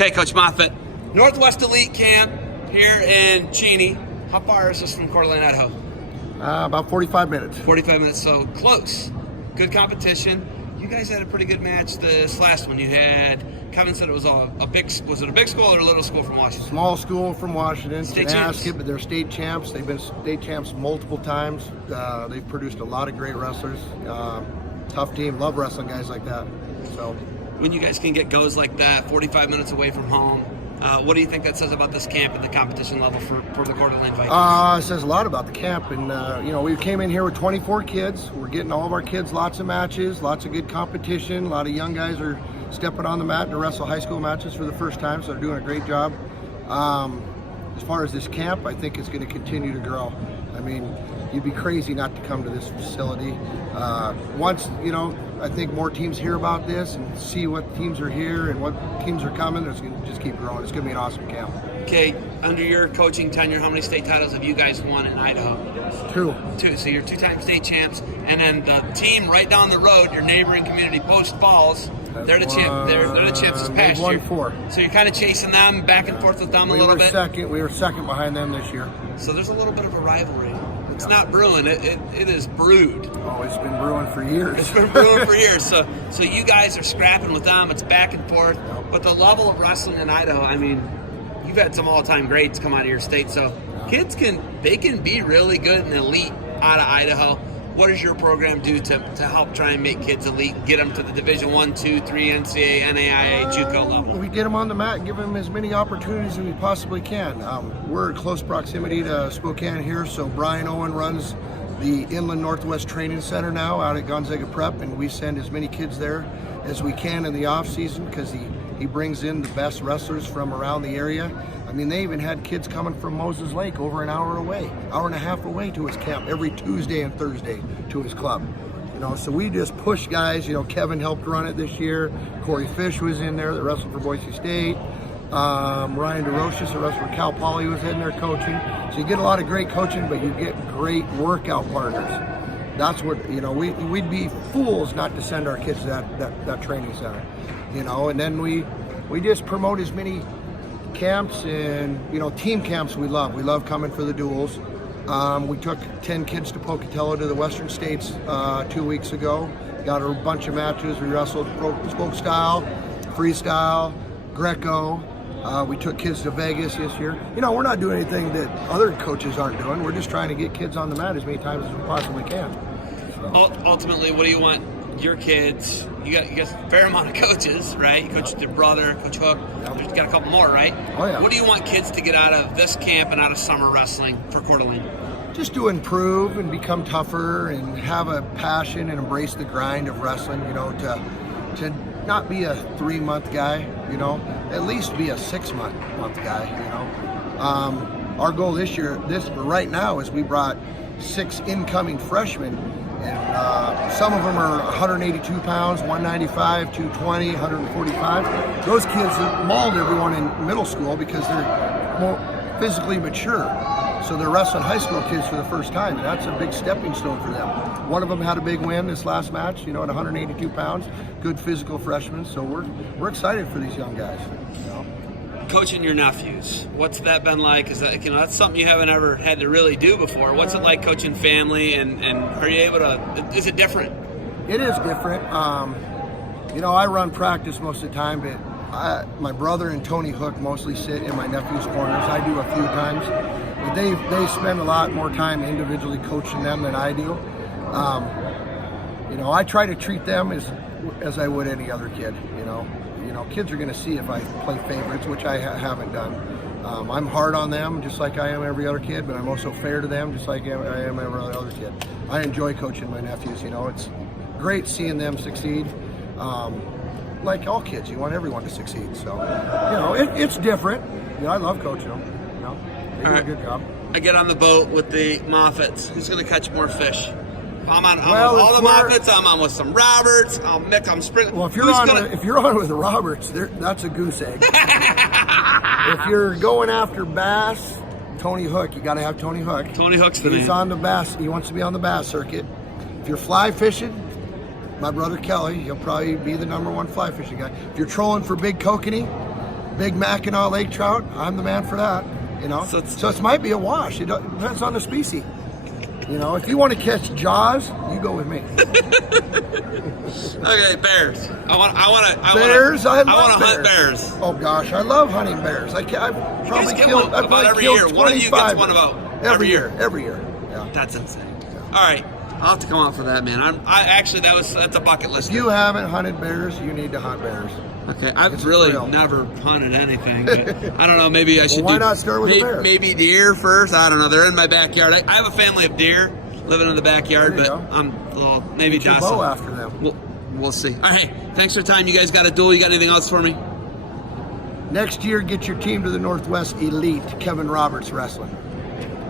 Okay, Coach Moffat, Northwest Elite Camp here in Cheney. How far is this from Coeur d'Alene, Idaho? About 45 minutes. 45 minutes, so close. Good competition. You guys had a pretty good match this last one. You had, Kevin said it was a big, was it a big school or a little school from Washington? Small school from Washington. State champs. But they're state champs. They've been state champs multiple times. They've produced a lot of great wrestlers. Tough team. Love wrestling guys like that. So, when you guys can get goes like that, 45 minutes away from home, what do you think that says about this camp and the competition level for the Coeur d'Alene Vikings? It says a lot about the camp. And, we came in here with 24 kids. We're getting all of our kids lots of matches, lots of good competition. A lot of young guys are stepping on the mat to wrestle high school matches for the first time, so they're doing a great job. As far as this camp, I think it's going to continue to grow. I mean, you'd be crazy not to come to this facility. Once, I think more teams hear about this and see what teams are here and what teams are coming, it's going to just keep growing. It's going to be an awesome camp. Okay, under your coaching tenure, how many state titles have you guys won in Idaho? Two. So you're two-time state champs, and then the team right down the road, your neighboring community, Post Falls, they're the champ. They're the champs this past year. Won 4. So you're kind of chasing them back and forth with them a little bit. We were second behind them this year. So there's a little bit of a rivalry. It's not brewing. It is brewed. Oh, it's been brewing for years. It's been brewing for years. So you guys are scrapping with them. It's back and forth. But the level of wrestling in Idaho, I mean, you've had some all-time greats come out of your state. So kids can be really good and elite out of Idaho. What does your program do to help try and make kids elite and get them to the Division I, II, III, NCAA, NAIA, JUCO level? We get them on the mat and give them as many opportunities as we possibly can. We're in close proximity to Spokane here, so Brian Owen runs the Inland Northwest Training Center now out at Gonzaga Prep, and we send as many kids there as we can in the off season because he brings in the best wrestlers from around the area. I mean, they even had kids coming from Moses Lake over an hour and a half away to his camp every Tuesday and Thursday to his club. So we just push guys. Kevin helped run it this year. Corey Fish was in there that wrestled for Boise State. Ryan DeRoches, that wrestled for Cal Poly, was in there coaching. So you get a lot of great coaching, but you get great workout partners. That's what, we'd be fools not to send our kids to that training center. And then we just promote as many camps and team camps we love. We love coming for the duels. We took 10 kids to Pocatello to the Western States 2 weeks ago. Got a bunch of matches. We wrestled spoke style, freestyle, Greco. We took kids to Vegas this year. We're not doing anything that other coaches aren't doing. We're just trying to get kids on the mat as many times as we possibly can. So. Ultimately, what do you want your kids? You got a fair amount of coaches, right? You coached your brother, Coach Hook. There's got a couple more, right? Oh, yeah. What do you want kids to get out of this camp and out of summer wrestling for Coeur d'Alene? Just to improve and become tougher and have a passion and embrace the grind of wrestling, to not be a 3-month guy, at least be a 6-month guy, Our goal this year, right now, is we brought 6 incoming freshmen. And some of them are 182 pounds, 195, 220, 145. Those kids mauled everyone in middle school because they're more physically mature. So they're wrestling high school kids for the first time, and that's a big stepping stone for them. One of them had a big win this last match, at 182 pounds, good physical freshman. So we're excited for these young guys. Coaching your nephews, what's that been like? Is that that's something you haven't ever had to really do before? What's it like coaching family, and are you able to? Is it different? It is different. I run practice most of the time, but my brother and Tony Hook mostly sit in my nephew's corners. I do a few times, but they spend a lot more time individually coaching them than I do. I try to treat them as I would any other kid. Kids are going to see if I play favorites, which I haven't done. I'm hard on them, just like I am every other kid, but I'm also fair to them, just like I am every other kid. I enjoy coaching my nephews. It's great seeing them succeed. Like all kids, you want everyone to succeed. So, it's different. I love coaching them. They do a good job. I get on the boat with the Moffats. Who's going to catch more fish? I'm on all the Moffats. I'm on with some Roberts. I'm sprinkling. Well, if you're on with the Roberts, that's a goose egg. If you're going after bass, Tony Hook. You got to have Tony Hook. Tony Hook's the name. He's on the bass. He wants to be on the bass circuit. If you're fly fishing, my brother Kelly, he'll probably be the #1 fly fishing guy. If you're trolling for big kokanee, Big Mackinac lake trout, I'm the man for that. You know, So so it might be a wash. It depends on the species. You know, if you want to catch jaws, you go with me. Okay, bears. I want to Bears, I love hunt bears. Oh gosh, I love hunting bears. I've probably get killed. one I've about probably every killed year. One of you gets 25 one bears. about every year. Every year. Yeah. That's insane. All right, I'll have to come out for that, man. That's a bucket list. If you haven't hunted bears, you need to hunt bears. Okay, I've It's really real. never hunted anything. But I don't know. Maybe I should. why not start with a bear? Maybe deer first. I don't know. They're in my backyard. I have a family of deer living in the backyard, There you but go. I'm a little maybe Get your docile. bow after them. We'll see. All right. Thanks for your time. You guys got a duel. You got anything else for me? Next year, get your team to the Northwest Elite. Kevin Roberts Wrestling.